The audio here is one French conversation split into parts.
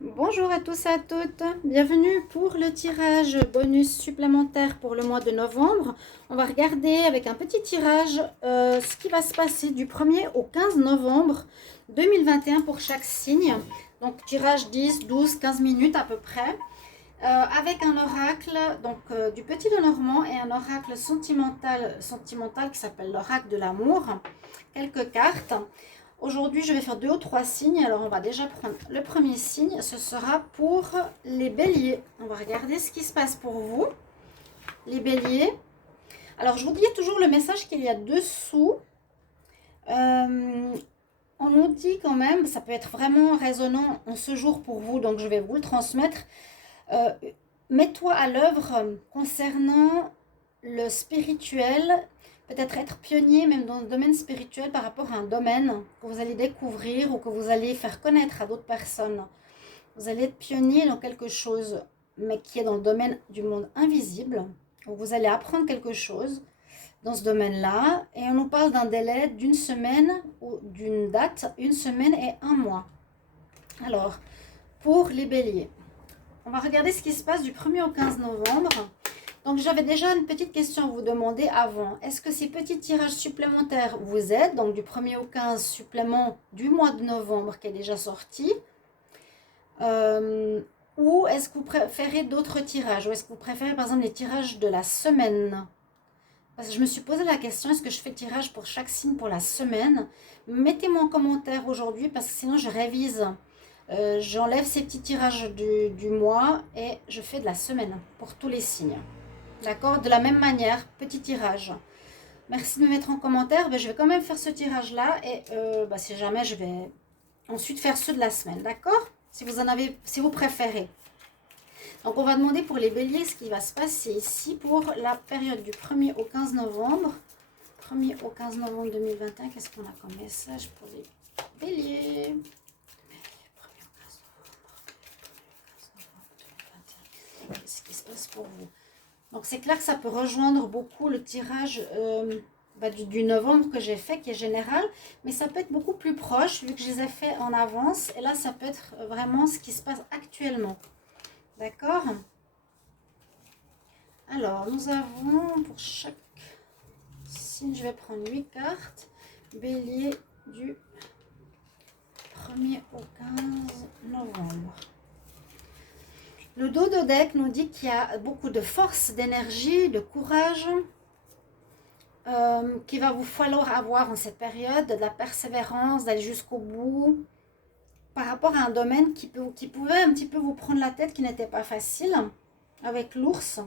Bonjour à tous et à toutes, bienvenue pour le tirage bonus supplémentaire pour le mois de novembre. On va regarder avec un petit tirage ce qui va se passer du 1er au 15 novembre 2021 pour chaque signe. Donc tirage 10, 12, 15 minutes à peu près. Avec un oracle du Petit Lenormand et un oracle sentimental qui s'appelle l'oracle de l'amour. Quelques cartes. Aujourd'hui, je vais faire 2 ou 3 signes. Alors, on va déjà prendre le premier signe. Ce sera pour les béliers. On va regarder ce qui se passe pour vous, les béliers. Alors, je vous dis toujours le message qu'il y a dessous. On nous dit quand même, ça peut être vraiment résonnant en ce jour pour vous, donc je vais vous le transmettre. Mets-toi à l'œuvre concernant le spirituel, peut-être être pionnier même dans le domaine spirituel par rapport à un domaine que vous allez découvrir ou que vous allez faire connaître à d'autres personnes. Vous allez être pionnier dans quelque chose, mais qui est dans le domaine du monde invisible, où vous allez apprendre quelque chose dans ce domaine-là, et on nous parle d'un délai d'une semaine ou d'une date, 1 semaine et 1 mois. Alors, pour les béliers, on va regarder ce qui se passe du 1er au 15 novembre. Donc j'avais déjà une petite question à vous demander avant. Est-ce que ces petits tirages supplémentaires vous aident? Donc du 1er au 15 supplément du mois de novembre qui est déjà sorti. Ou est-ce que vous préférez d'autres tirages? Ou est-ce que vous préférez par exemple les tirages de la semaine? Parce que je me suis posé la question, est-ce que je fais le tirage pour chaque signe pour la semaine? Mettez-moi en commentaire aujourd'hui parce que sinon je révise. J'enlève ces petits tirages du mois et je fais de la semaine pour tous les signes. D'accord? De la même manière, petit tirage. Merci de me mettre en commentaire. Je vais quand même faire ce tirage-là et si jamais je vais ensuite faire ceux de la semaine. D'accord? Si vous préférez. Donc on va demander pour les béliers ce qui va se passer ici pour la période du 1er au 15 novembre. 1er au 15 novembre 2021, qu'est-ce qu'on a comme message pour les béliers? Qu'est-ce qui se passe pour vous? Donc c'est clair que ça peut rejoindre beaucoup le tirage du novembre que j'ai fait, qui est général, mais ça peut être beaucoup plus proche vu que je les ai fait en avance. Et là, ça peut être vraiment ce qui se passe actuellement. D'accord? Alors, nous avons pour chaque signe, je vais prendre 8 cartes. Bélier du 1er au 15 novembre. Le dos de deck nous dit qu'il y a beaucoup de force, d'énergie, de courage qu'il va vous falloir avoir en cette période, de la persévérance, d'aller jusqu'au bout par rapport à un domaine qui pouvait un petit peu vous prendre la tête, qui n'était pas facile, avec l'ours.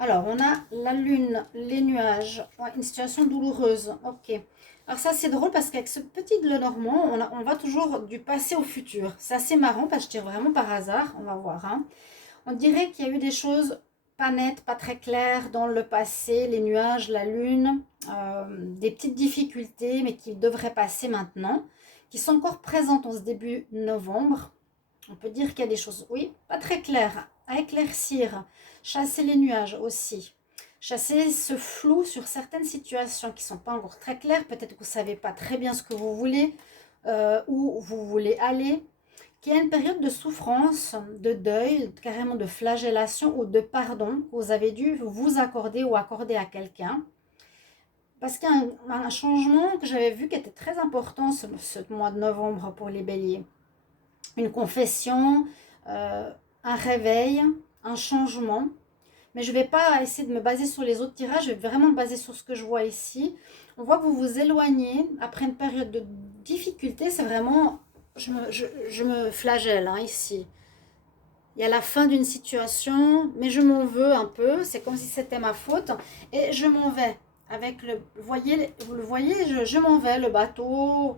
Alors, on a la lune, les nuages, une situation douloureuse. Ok. Alors ça, c'est drôle parce qu'avec ce petit Lenormand, on va toujours du passé au futur. C'est assez marrant parce que je tire vraiment par hasard. On va voir. Hein. On dirait qu'il y a eu des choses pas nettes, pas très claires dans le passé. Les nuages, la lune, des petites difficultés, mais qui devraient passer maintenant, qui sont encore présentes en ce début novembre. On peut dire qu'il y a des choses, oui, pas très claires, à éclaircir. Chasser les nuages aussi. Chasser ce flou sur certaines situations qui ne sont pas encore très claires. Peut-être que vous ne savez pas très bien ce que vous voulez, où vous voulez aller. Qu'il y a une période de souffrance, de deuil, carrément de flagellation ou de pardon que vous avez dû vous accorder ou accorder à quelqu'un. Parce qu'il y a un changement que j'avais vu qui était très important ce mois de novembre pour les béliers. Une confession, un réveil, un changement. Mais je ne vais pas essayer de me baser sur les autres tirages, je vais vraiment me baser sur ce que je vois ici. On voit que vous vous éloignez après une période de difficulté, c'est vraiment, je me flagelle ici. Il y a la fin d'une situation, mais je m'en veux un peu, c'est comme si c'était ma faute, et je m'en vais. Avec vous le voyez, je m'en vais, le bateau.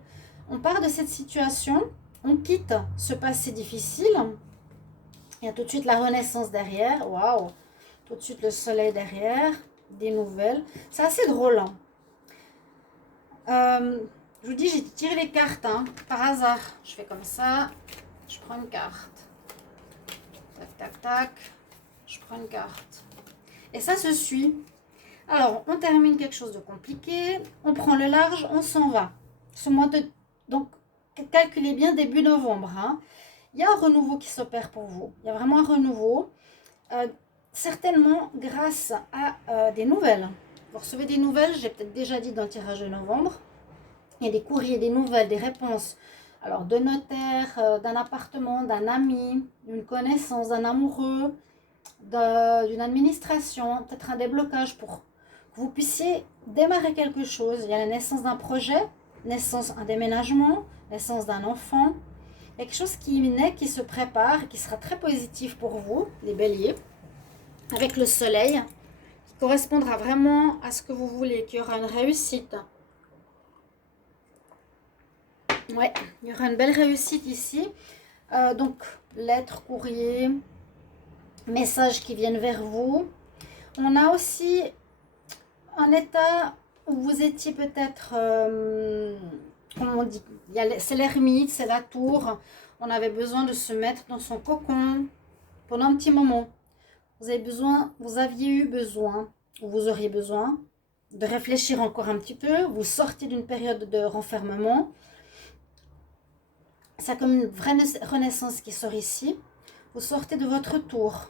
On part de cette situation, on quitte ce passé difficile. Il y a tout de suite la renaissance derrière, waouh! Tout de suite le soleil derrière, des nouvelles. C'est assez drôle. Je vous dis, j'ai tiré les cartes par hasard. Je fais comme ça, je prends une carte. Tac, tac, tac. Je prends une carte. Et ça se suit. Alors, on termine quelque chose de compliqué. On prend le large, on s'en va. Ce mois de... Donc, calculez bien début novembre. il y a un renouveau qui s'opère pour vous. Il y a vraiment un renouveau, certainement grâce à des nouvelles. Vous recevez des nouvelles, j'ai peut-être déjà dit dans le tirage de novembre. Il y a des courriers, des nouvelles, des réponses. Alors, de notaire, d'un appartement, d'un ami, d'une connaissance, d'un amoureux, d'une administration, peut-être un déblocage pour que vous puissiez démarrer quelque chose. Il y a la naissance d'un projet, naissance, un déménagement, naissance d'un enfant. Quelque chose qui naît, qui se prépare, qui sera très positif pour vous, les béliers, avec le soleil, qui correspondra vraiment à ce que vous voulez, qu'il y aura une réussite. Ouais, il y aura une belle réussite ici. Donc, lettres, courriers, messages qui viennent vers vous. On a aussi un état où vous étiez peut-être, comment on dit, c'est l'ermite, c'est la tour. On avait besoin de se mettre dans son cocon pendant un petit moment. Vous aviez eu besoin, ou vous auriez besoin, de réfléchir encore un petit peu. Vous sortez d'une période de renfermement. C'est comme une vraie renaissance qui sort ici. Vous sortez de votre tour,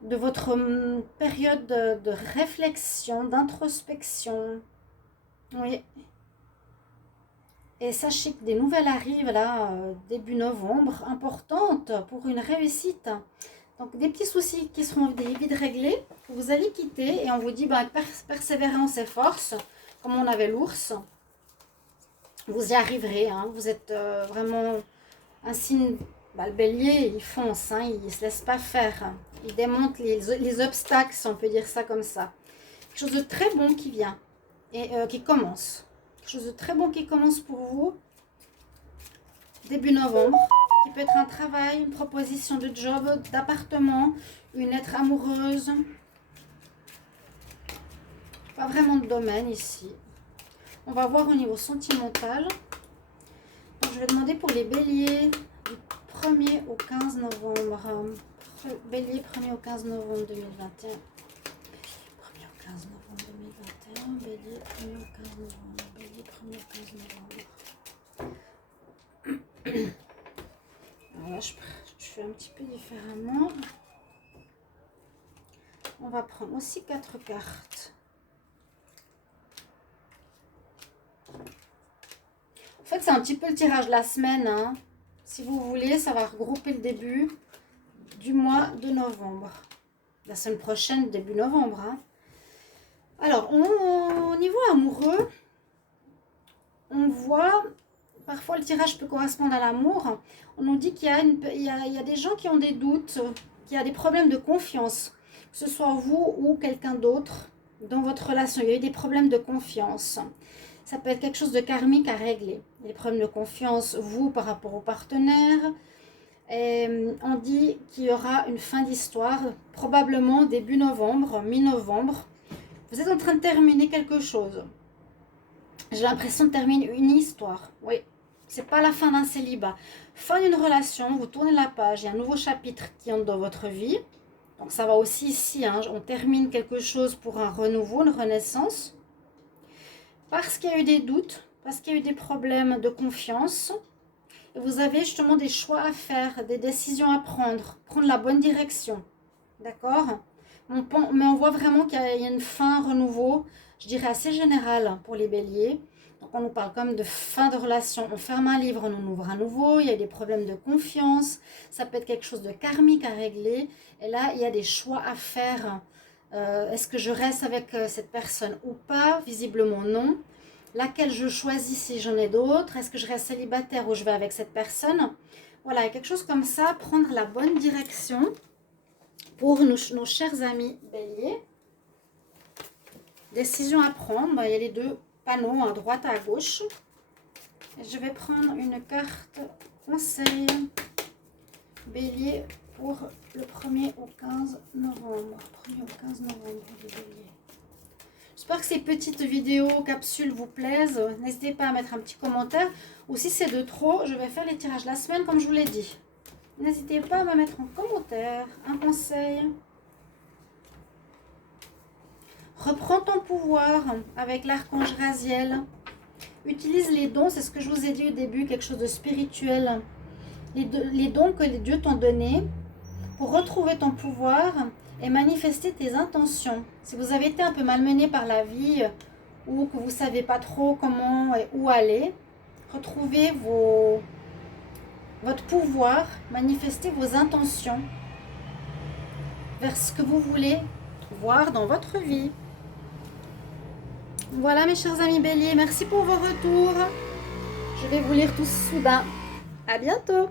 de votre période de réflexion, d'introspection. Oui. Et sachez que des nouvelles arrivent là, début novembre, importantes pour une réussite. Donc des petits soucis qui seront vite réglés, que vous allez quitter et on vous dit persévérance et force, comme on avait l'ours. Vous y arriverez, hein. Vous êtes vraiment un signe, le bélier, il fonce, hein, il ne se laisse pas faire. Il démonte les obstacles, si on peut dire ça comme ça. Quelque chose de très bon qui vient et qui commence. Quelque chose de très bon qui commence pour vous, début novembre, qui peut être un travail, une proposition de job, d'appartement, une lettre amoureuse. Pas vraiment de domaine ici. On va voir au niveau sentimental. Donc, je vais demander pour les béliers du 1er au 15 novembre. Bélier 1er au 15 novembre 2021. 1er au 15 novembre 2021. Bélier 1er au 15 novembre. Bélier 1er au 15 novembre. Alors là, je fais un petit peu différemment. On va prendre aussi 4 cartes. En fait, c'est un petit peu le tirage de la semaine, hein. Si vous voulez, ça va regrouper le début du mois de novembre. La semaine prochaine, début novembre, hein. Alors, au niveau amoureux, on voit, parfois le tirage peut correspondre à l'amour. On nous dit qu'il y a des gens qui ont des doutes, qu'il y a des problèmes de confiance, que ce soit vous ou quelqu'un d'autre dans votre relation. Il y a eu des problèmes de confiance. Ça peut être quelque chose de karmique à régler. Les problèmes de confiance, vous, par rapport au partenaire. Et on dit qu'il y aura une fin d'histoire, probablement début novembre, mi-novembre. Vous êtes en train de terminer quelque chose. J'ai l'impression de terminer une histoire. Oui, c'est pas la fin d'un célibat. Fin d'une relation, vous tournez la page, il y a un nouveau chapitre qui entre dans votre vie. Donc ça va aussi ici, hein, on termine quelque chose pour un renouveau, une renaissance. Parce qu'il y a eu des doutes, parce qu'il y a eu des problèmes de confiance. Et vous avez justement des choix à faire, des décisions à prendre la bonne direction. D'accord ? Mais on voit vraiment qu'il y a une fin, un renouveau, je dirais assez général pour les béliers. Donc on nous parle quand même de fin de relation. On ferme un livre, on en ouvre un nouveau. Il y a des problèmes de confiance. Ça peut être quelque chose de karmique à régler. Et là, il y a des choix à faire. Est-ce que je reste avec cette personne ou pas? Visiblement non. Laquelle je choisis si j'en ai d'autres? Est-ce que je reste célibataire ou je vais avec cette personne? Voilà, il y a quelque chose comme ça, prendre la bonne direction pour nos chers amis béliers. Décision à prendre, il y a les deux panneaux à droite et à gauche. Et je vais prendre une carte conseil bélier pour le 1er au 15 novembre. 1er au 15 novembre, les béliers. J'espère que ces petites vidéos, capsules vous plaisent. N'hésitez pas à mettre un petit commentaire. Ou si c'est de trop, je vais faire les tirages la semaine comme je vous l'ai dit. N'hésitez pas à me mettre en commentaire un conseil. Reprends ton pouvoir avec l'archange Raziel. Utilise les dons, c'est ce que je vous ai dit au début, quelque chose de spirituel. les dons que les dieux t'ont donnés pour retrouver ton pouvoir et manifester tes intentions. Si vous avez été un peu malmené par la vie ou que vous ne savez pas trop comment et où aller, retrouvez votre pouvoir, manifestez vos intentions vers ce que vous voulez voir dans votre vie. Voilà mes chers amis béliers, merci pour vos retours. Je vais vous lire tous soudain. À bientôt.